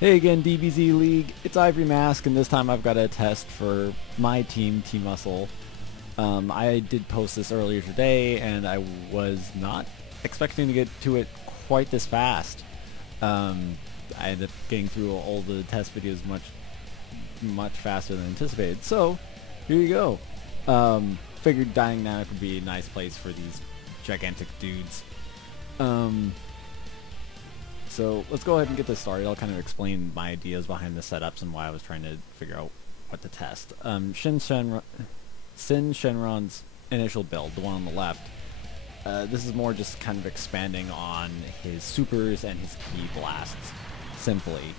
Hey again, DBZ League. It's IvoryMask, and this time I've got a test for my team, Team Muscle. I did post this earlier today, and I was not expecting to get to it quite this fast. I ended up getting through all the test videos much faster than anticipated. So, here you go. Figured Dynamic would be a nice place for these gigantic dudes. So let's go ahead and get this started. I'll kind of explain my ideas behind the setups and why I was trying to figure out what to test. Syn Shenron's initial build, the one on the left, this is more just kind of expanding on his supers and his key blasts, simply.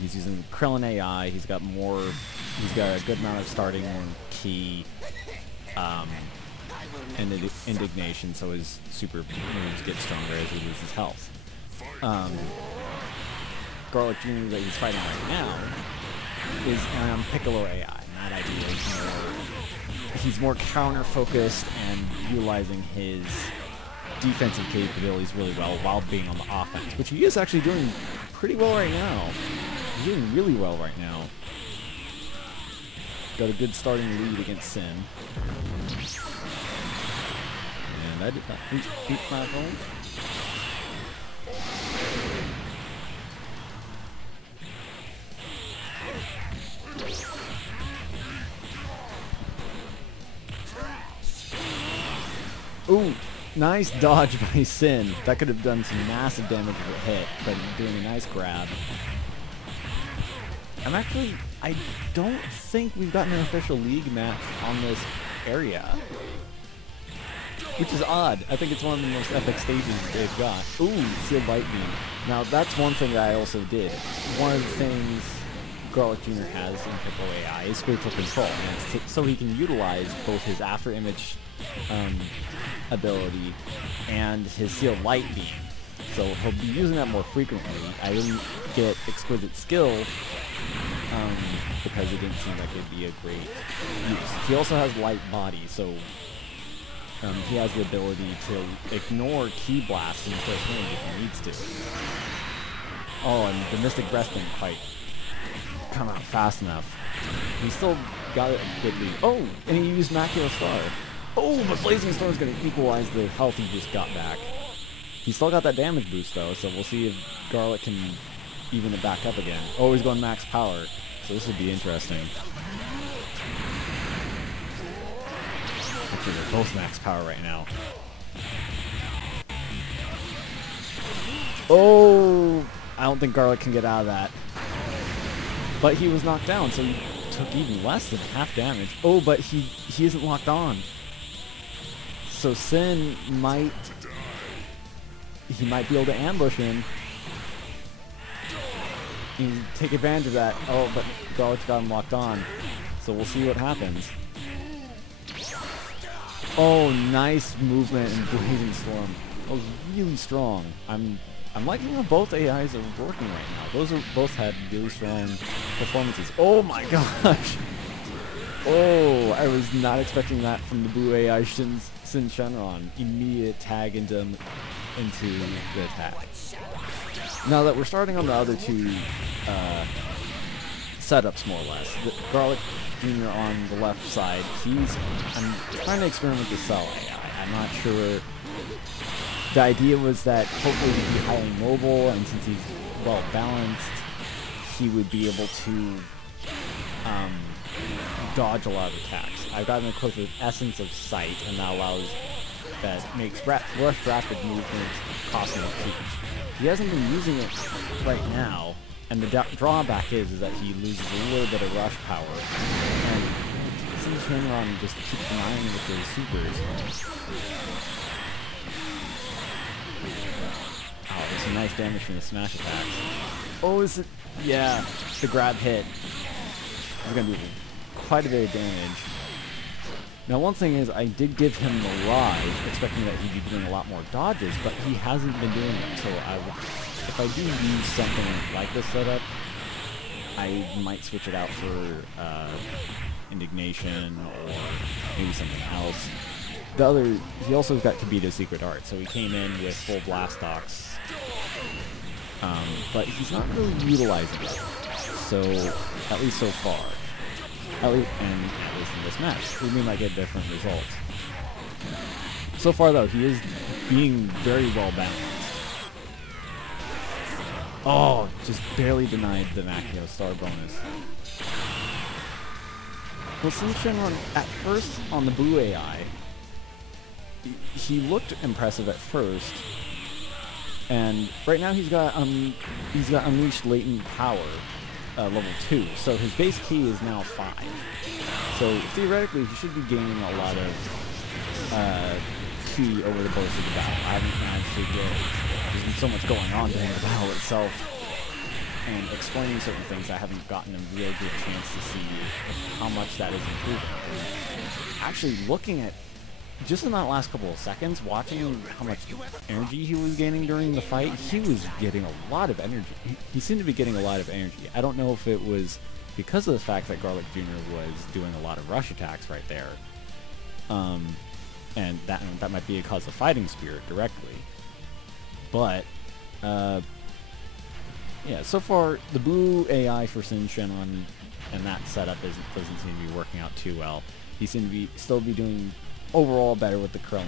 He's using Krillin AI, he's got a good amount of starting key, and indignation, so his super moves get stronger as he loses health. Garlic Jr. that he's fighting right now is Piccolo AI, and that idea is he's more counter-focused and utilizing his defensive capabilities really well while being on the offense, which he is actually doing pretty well right now. He's doing really well right now. Got a good starting lead against Syn. And I did that. Heat platform. Ooh, nice dodge by Syn. That could have done some massive damage if it hit, but doing a nice grab. I don't think we've gotten an official league match on this area, which is odd. I think it's one of the most epic stages they've got. Ooh, Sealed Lightning. Now, that's one thing that I also did. One of the things Garlic Jr. has in Piccolo AI is spiritual control, and so he can utilize both his after image ability and his sealed light beam. So he'll be using that more frequently. I didn't get exquisite skill because it didn't seem like it'd be a great use. He also has light body, so he has the ability to ignore ki blasts in the first range if he needs to. Oh, and the Mystic Breath didn't quite come out fast enough. He still got a good lead. Oh, and he used Macula Star. Oh, but Blazing Storm is going to equalize the health he just got back. He still got that damage boost, though, so we'll see if Garlic can even it back up again. Oh, he's going max power, so this would be interesting. Actually, they're both max power right now. Oh, I don't think Garlic can get out of that. But he was knocked down, so he took even less than half damage. Oh, but he isn't locked on. So Syn might be able to ambush him and take advantage of that. Oh, but Garlic's got him locked on. So we'll see what happens. Oh, nice movement and Blazing Storm. Oh, really strong. I'm liking how both AIs are working right now. Those are both had really strong performances. Oh my gosh! Oh, I was not expecting that from the blue AI Syn Shenron. Immediate tag into the attack. Now that we're starting on the other two setups, more or less, the Garlic Jr. on the left side, I'm trying to experiment with the Cell AI. I'm not sure. The idea was that hopefully he'd be highly mobile, and since he's well balanced, he would be able to dodge a lot of attacks. I've got him equipped with Essence of Sight, and that makes rush rapid movement cost him huge. He hasn't been using it right now, and the drawback is that he loses a little bit of rush power. And Syn Shenron just keeps denying with his supers. Oh, there's some nice damage from the smash attacks. Oh, is it? Yeah, the grab hit. It's gonna do quite a bit of damage. Now, one thing is, I did give him Mirage, expecting that he'd be doing a lot more dodges, but he hasn't been doing it. So, if I do use something like this setup, I might switch it out for Indignation or maybe something else. He also got Kibito's Secret Art, so he came in with full Blastox but he's not really utilizing it. So, at least so far. At least in this match. We might get different results. So far, though, he is being very well balanced. Oh, just barely denied the Macchio star bonus. Well, Syn Shenron, at first, on the blue AI, he looked impressive at first, and right now he's got unleashed latent power, level 2. So his base key is now 5. So theoretically, he should be gaining a lot of key over the course of the battle. I haven't managed to get. There's been so much going on during the battle itself, and explaining certain things, I haven't gotten a real good chance to see how much that is improving. And actually, looking at just in that last couple of seconds, watching how much energy he was gaining during the fight, he was getting a lot of energy. He seemed to be getting a lot of energy. I don't know if it was because of the fact that Garlic Jr. was doing a lot of rush attacks right there, and that might be a cause of fighting spirit directly. But yeah, so far the blue AI for Syn Shenron and that setup doesn't seem to be working out too well. He seemed to still be doing overall better with the Krillin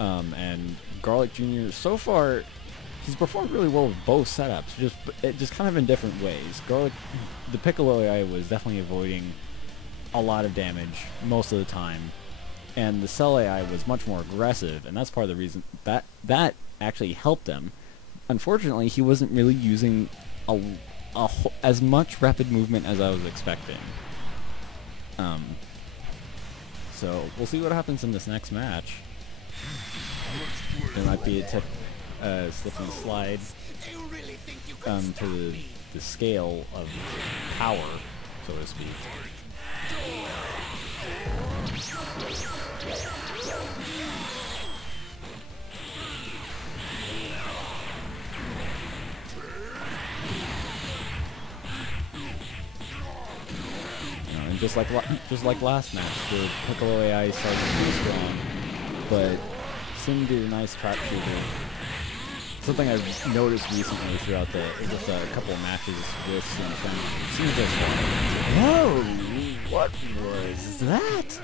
AI. And Garlic Jr. so far, he's performed really well with both setups, just kind of in different ways. The Piccolo AI was definitely avoiding a lot of damage most of the time, and the Cell AI was much more aggressive, and that's part of the reason that actually helped him. Unfortunately, he wasn't really using as much rapid movement as I was expecting. So we'll see what happens in this next match. There might be a slip and slide to the scale of power, so to speak. Just like last match, the Piccolo AI started too strong, but Syn did a nice trap shooter. Something I've noticed recently throughout just a couple of matches with Syn Shenron. Syn just whoa! What was that?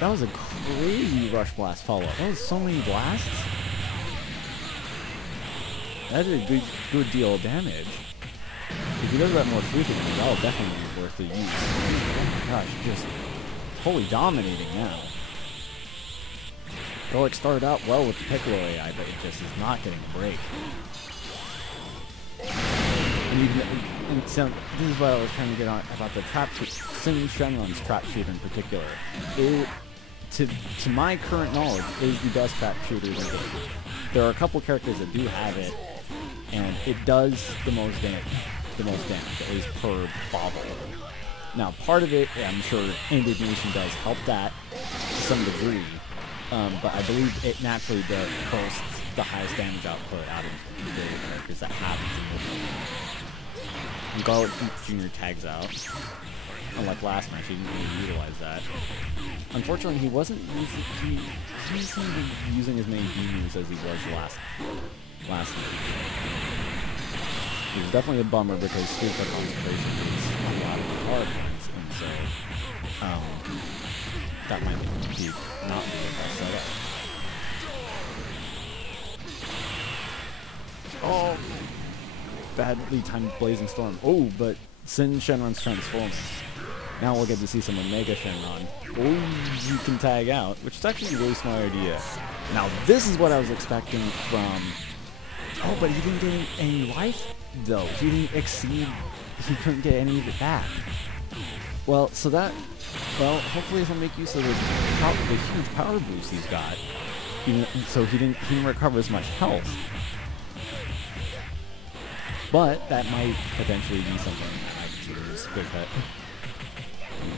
That was a crazy rush blast follow-up. That was so many blasts. That did a good deal of damage. If he does that more frequently, that'll definitely be worth the use. Oh my gosh, just totally dominating now. Garlic started out well with the Piccolo AI, but it just is not getting a break. And so, this is what I was trying to get on about the trap shoot, Syn Shenron's trap shooter in particular. To my current knowledge, is the best trap shooter in the game. There are a couple characters that do have it, and it does the most damage, at least per bobble. Now, part of it, I'm sure Indignation does help that to some degree, but I believe it naturally boasts the highest damage output out of the characters that have it. And Garlic Jr. tags out. Unlike last match, he didn't really utilize that. Unfortunately, he wasn't he seemed to be using as many D-moves as he was last match. It was definitely a bummer because Street Fighter concentration is a lot of hard points, and so that might be not be the best setup. Oh, badly timed Blazing Storm. Oh, but Syn Shenron's transforming. Now we'll get to see some Omega Shenron. Oh, you can tag out, which is actually a really smart idea. Now this is what I was expecting from. Oh, but he didn't get any life, though. He didn't exceed. He couldn't get any of it back. Well, so that. Well, hopefully he'll make use of the huge power boost he's got. So he didn't recover as much health. But that might potentially be something that I could use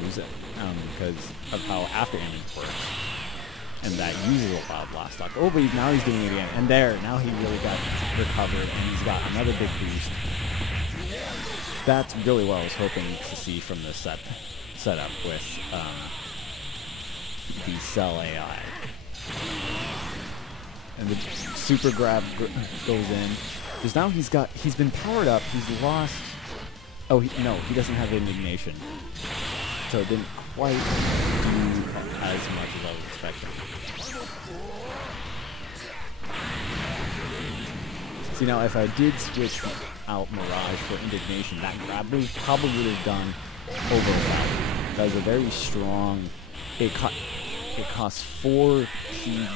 use it because of how after damage works. And that uses a wild blast stock. Oh, but now he's doing it again. And there, now he really got recovered, and he's got another big boost. That's really what I was hoping to see from this setup with the Cell AI. And the super grab goes in. Because now he's been powered up. He's lost. Oh, no, he doesn't have indignation. So it didn't quite do as much as I was expecting. See, now if I did switch out Mirage for indignation, that grab move probably would have done over 1,000. That was a very strong. It costs 4 key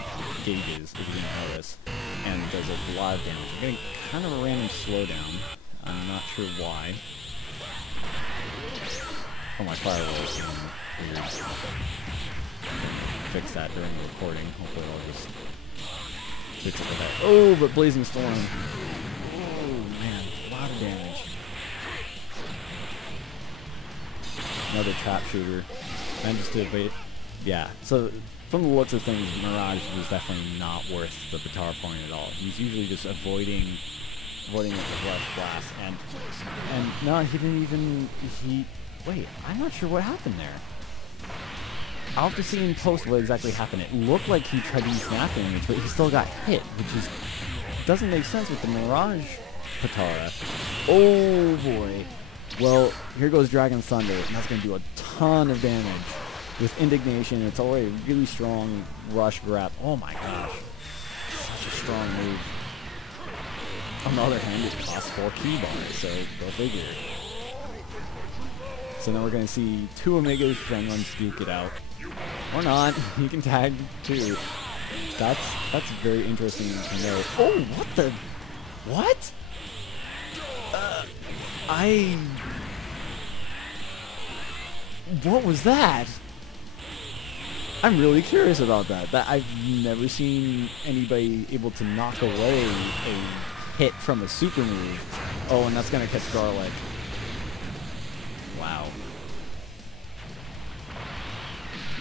gauges, if you didn't notice, and does a lot of damage. I'm getting kind of a random slowdown. I'm not sure why. Oh, my firewall is being weird. Fix that during the recording. Hopefully I'll just fix it with that. Oh, but Blazing Storm. Oh, man. A lot of damage. Another trap shooter. Managed to evade. Yeah, so from the looks of things, Mirage was definitely not worth the Guitar point at all. He's usually just avoiding it with Rush Blast, and no, he didn't even, wait, I'm not sure what happened there. I'll have to see in post what exactly happened. It looked like he tried to use snap damage, but he still got hit, which doesn't make sense with the Mirage Patara. Oh boy. Well, here goes Dragon Thunder, and that's going to do a ton of damage. With indignation, it's already a really strong rush grab. Oh my gosh. Such a strong move. On the other hand, it costs 4 key bars, so go figure. So then we're going to see 2 Omega Shenrons duke it out. Or not. He can tag too. That's very interesting to know. Oh, what the? What? What was that? I'm really curious about that. I've never seen anybody able to knock away a hit from a super move. Oh, and that's going to catch Garlic. Wow.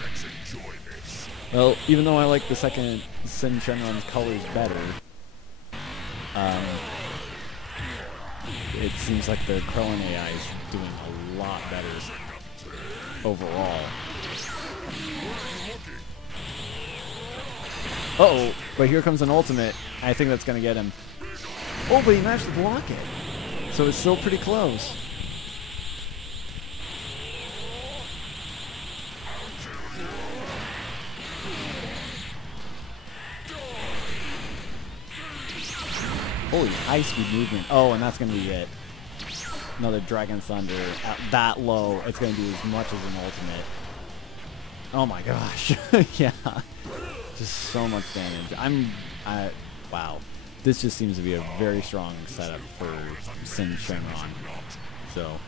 Let's enjoy this. Well, even though I like the second Syn Shenron's colors better, it seems like the Krillin AI is doing a lot better overall. Uh-oh, but here comes an ultimate. I think that's going to get him. Oh, but he managed to block it. So it's still pretty close. Holy high speed movement. Oh, and that's going to be it. Another Dragon Thunder. At that low, it's going to do as much as an ultimate. Oh my gosh. Yeah. Just so much damage. Wow. This just seems to be a very strong setup for Syn Shenron. So,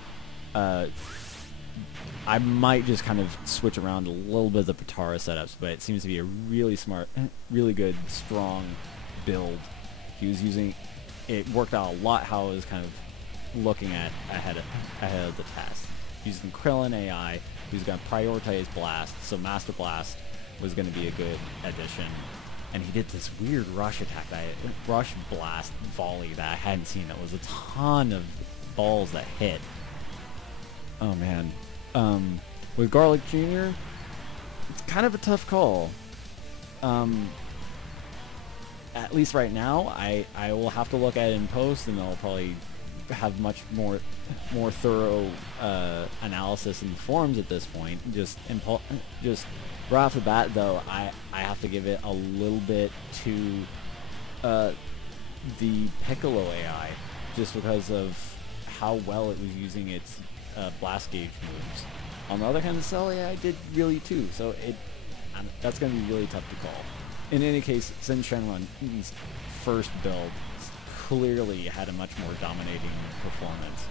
I might just kind of switch around a little bit of the Patara setups, but it seems to be a really smart, really good, strong build. He was using, it worked out a lot how I was kind of looking at ahead of the test. Using Krillin AI, he was going to prioritize Blast, so Master Blast was going to be a good addition. And he did this weird rush attack, rush blast volley that I hadn't seen. That was a ton of balls that hit. Oh man. With Garlic Jr., it's kind of a tough call. At least right now, I will have to look at it in post, and I'll probably have much more thorough analysis in the forums at this point. Just right off the bat, though, I have to give it a little bit to the Piccolo AI, just because of how well it was using its blast gauge moves. On the other hand, the Cell AI did really too, so that's going to be really tough to call. In any case, Syn Shenron's first build clearly had a much more dominating performance.